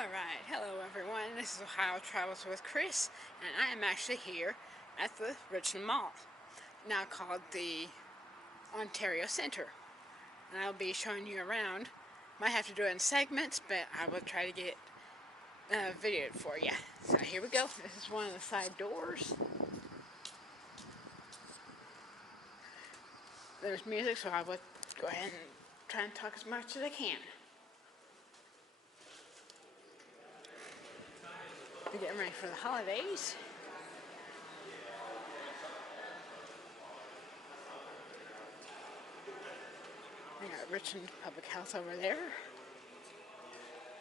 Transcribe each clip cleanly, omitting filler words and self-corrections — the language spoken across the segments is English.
Alright, hello everyone, this is Ohio Travels with Chris, and I am actually here at the Richland Mall, now called the Ontario Center. And I'll be showing you around. Might have to do it in segments, but I will try to get videoed for you. So here we go. This is one of the side doors. There's music, so I will go ahead and try and talk as much as I can. We're getting ready for the holidays. We got Richland Public Health over there.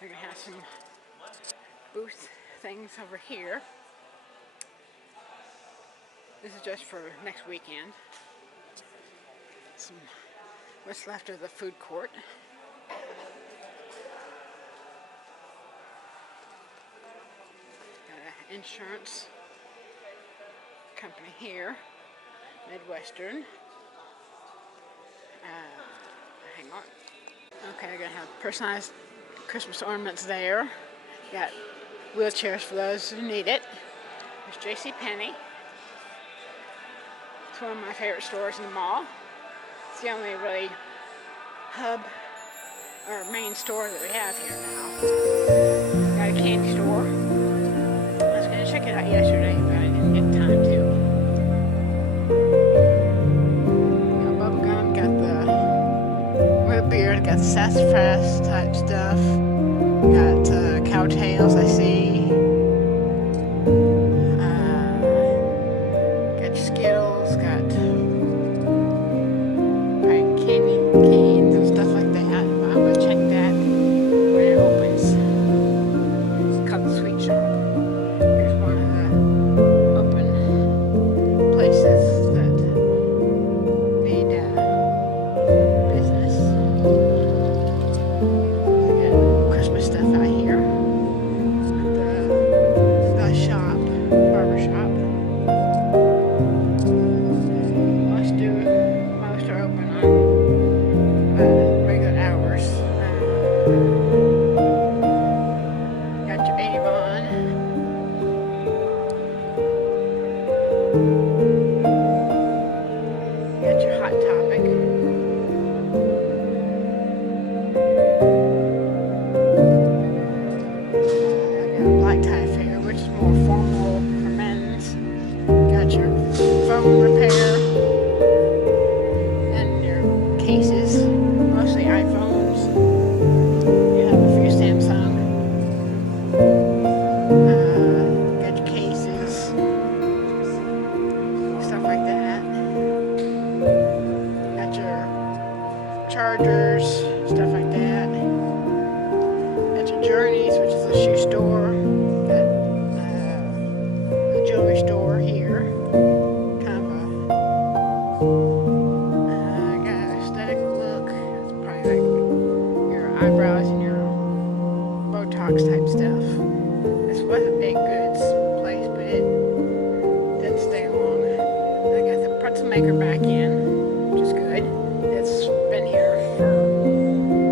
They're going to have some booth things over here. This is just for next weekend. Some what's left of the food court. Insurance company here, Midwestern. Hang on. Okay, I'm gonna have personalized Christmas ornaments there. Got wheelchairs for those who need it. There's JCPenney. It's one of my favorite stores in the mall. It's the only really hub or main store that we have here now. Got a candy store. Check it out yesterday, but I didn't get time to. Got bubblegum, got the root beer, got the sassafras type stuff, got cow tails, I see. Got your Skittles, got candy canes and stuff like that. I'm gonna check that when it opens. It's called the Sweet Shop. Got your Hot Topic. I got a black tie fair, which is more formal for men's. Got your phone repair and your cases, mostly iPhones. You have a few Samsung. Got your cases, stuff like that. Got your chargers, stuff like that. Got your Journeys, which is a shoe store. Got a jewelry store here. Kind of got an aesthetic look. It's probably like your eyebrows and your Botox type stuff. This was a big goods place, but it didn't stay long. I got the pretzel maker back in, which is good. It's been here for I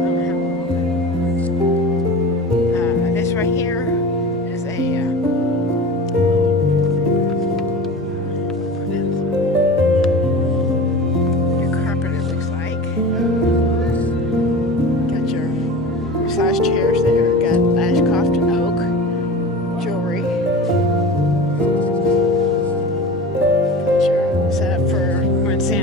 don't know how long. This right here is a new carpet, it looks like. Got your massage chairs there. Got Ashcroft and Oak jewelry. Got your setup for when Santa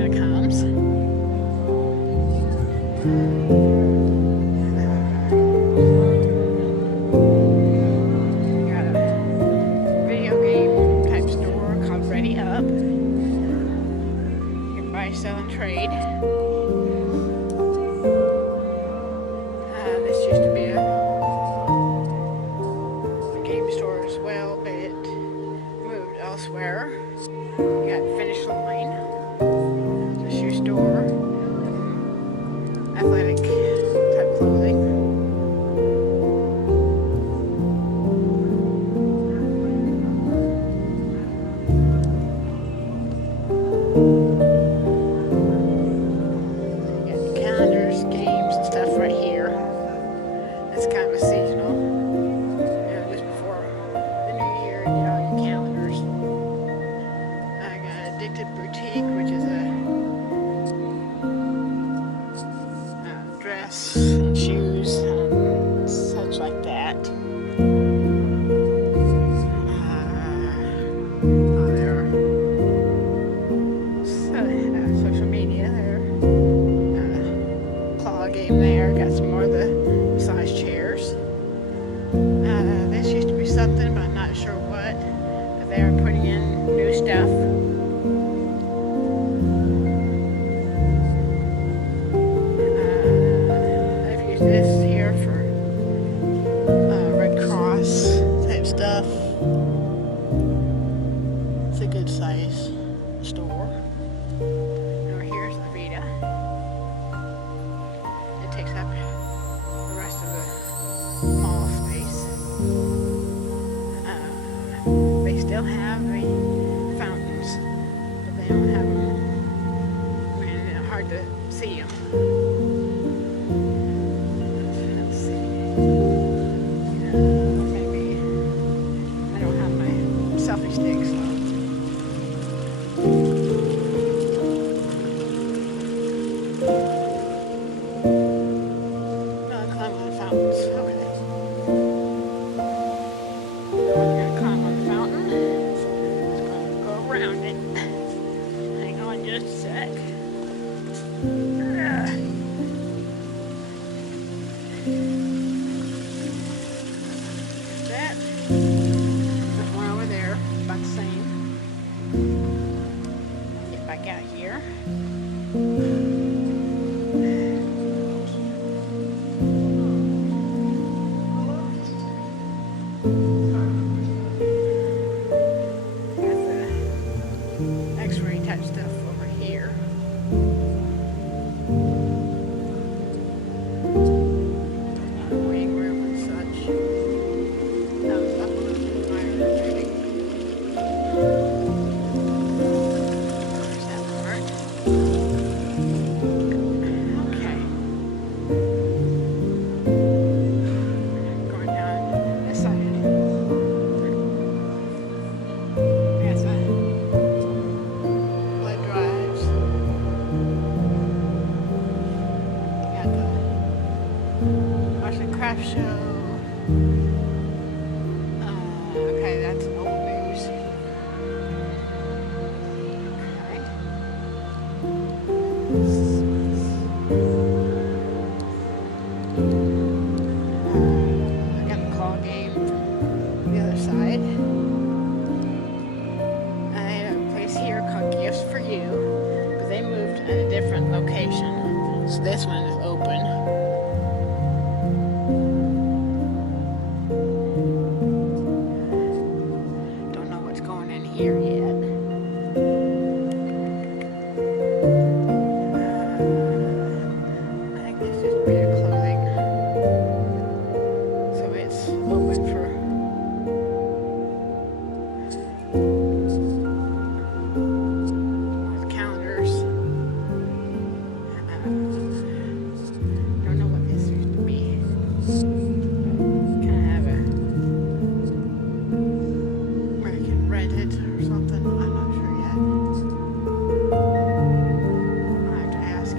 something, but I'm not sure what. But they're putting in new stuff. I've used this here for Red Cross type stuff. It's a good size store. Over here's the Vita. It takes up the rest of the mall space. They still have the fountains, but they don't have them. I mean, it's hard to see them. Let's see. Maybe I don't have my selfie stick, so. X-ray type stuff over here. Waiting room and such. That was up a little bit higher, maybe. There's that part. Okay. Going down this side. There's a blood drives. Got the Arts and Crafts show. Okay, that's old news. Okay. I got the claw game on the other side. I have a place here called Gifts for You, but they moved in a different location. So this one is open. Don't know what's going in here yet. I think this is just a bit of clothing. So it's open for calendars. Don't know what this used to be. Kind of have a where you can rent it or something. I'm not sure yet. I'll have to ask.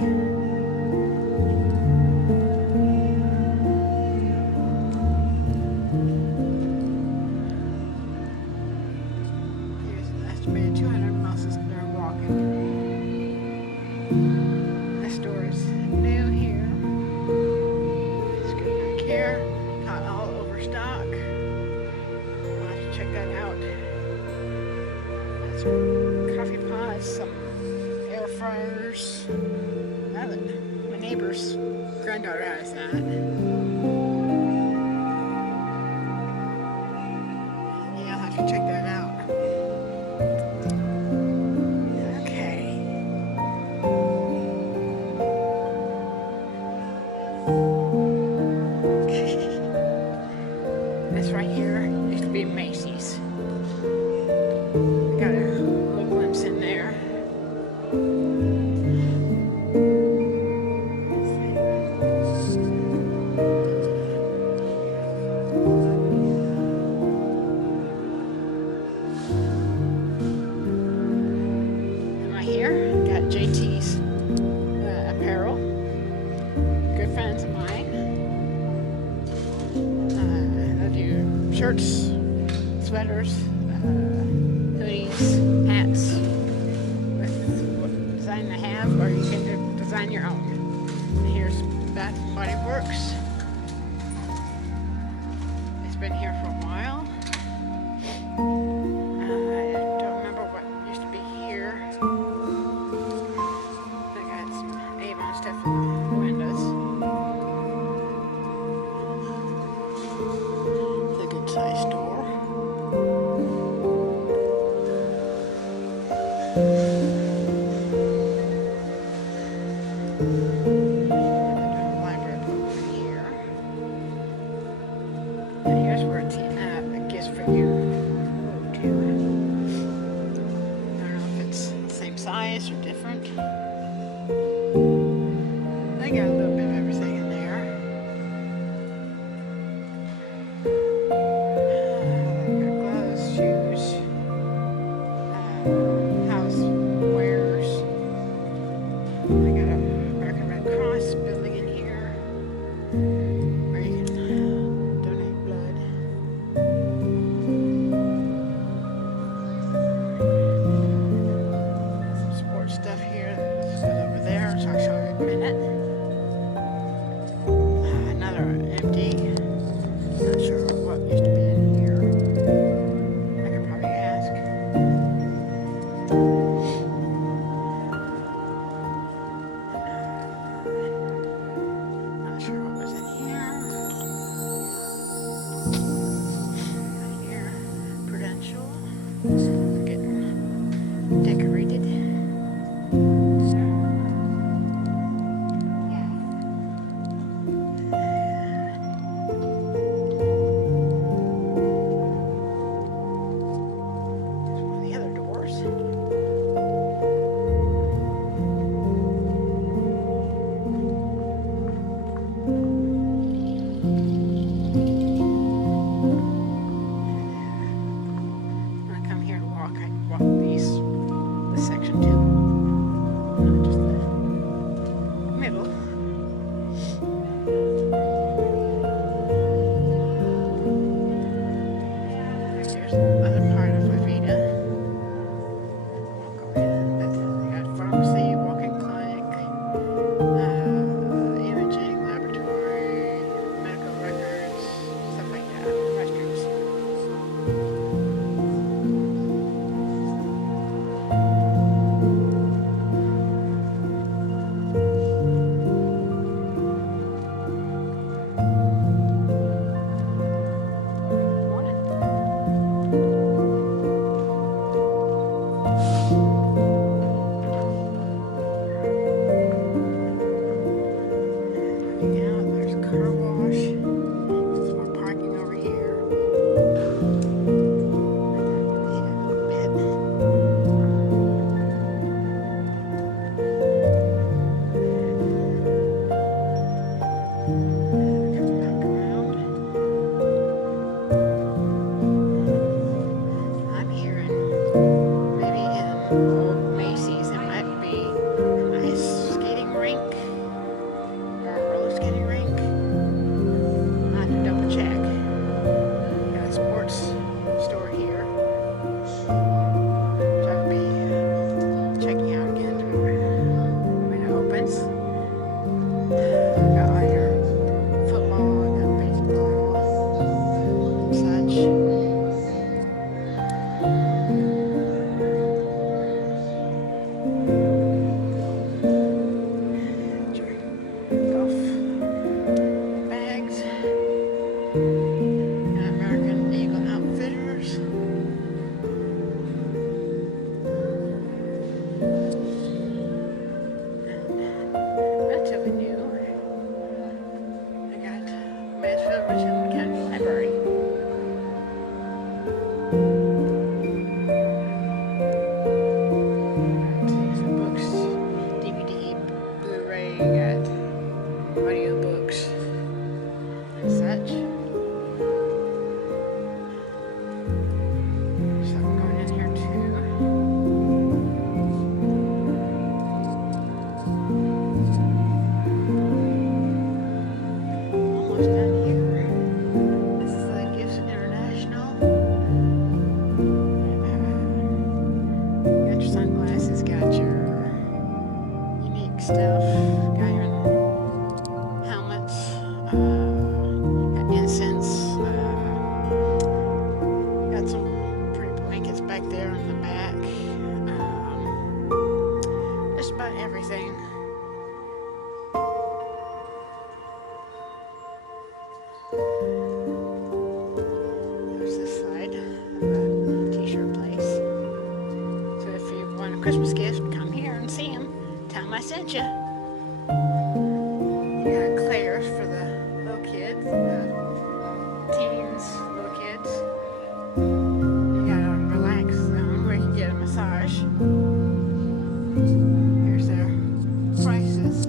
Here's an estimated 200 miles they're walking. This store is new here. It's good care. Not all overstock. I'll have to check that out. That's some coffee pots, some air fryers. My neighbor's granddaughter has that. Yeah, I'll have to check that out. Okay. This right here used to be Macy's. Got a little glimpse in there. And right here, got JT's apparel. Good friends of mine. They do shirts, sweaters, hoodies, hats with what design they have, or you can design your own. And here's Bath and Body Works. It's been here for a while. I don't remember what used to be here. They got some Avon stuff in the windows. It's a good sized store. Library book over here. And here's where it's gifts for you. I don't know if it's the same size or different. They got a little bit of everything in there. Got gloves, shoes, housewares. They got a American Red Cross building in here where you can donate blood. Some sports stuff here. This goes over there, so I'll show you in a minute. Another empty. Not sure what used to be in here. I could probably ask. Not sure what was in here. Right here, Prudential. Getting decorated. When I come here to walk, I walk this section too. Not just the middle. Here's the other part of Levita. Won't go in, but they got pharmacy, walk-in clinic, imaging, laboratory, medical records, stuff like that, restrooms. Morning. sent you. You got Claire's for the little kids, the teens, little kids. You got a relax zone where you can get a massage. Here's their prices.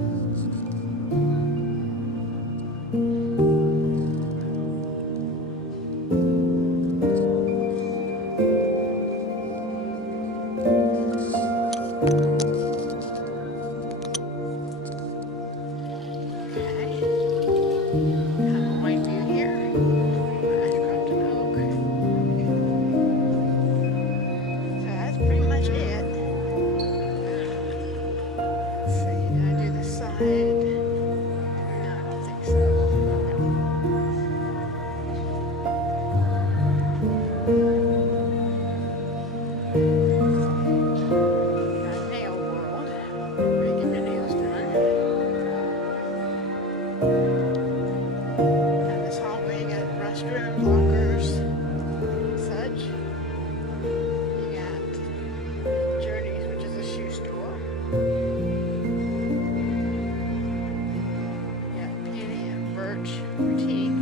Boutique.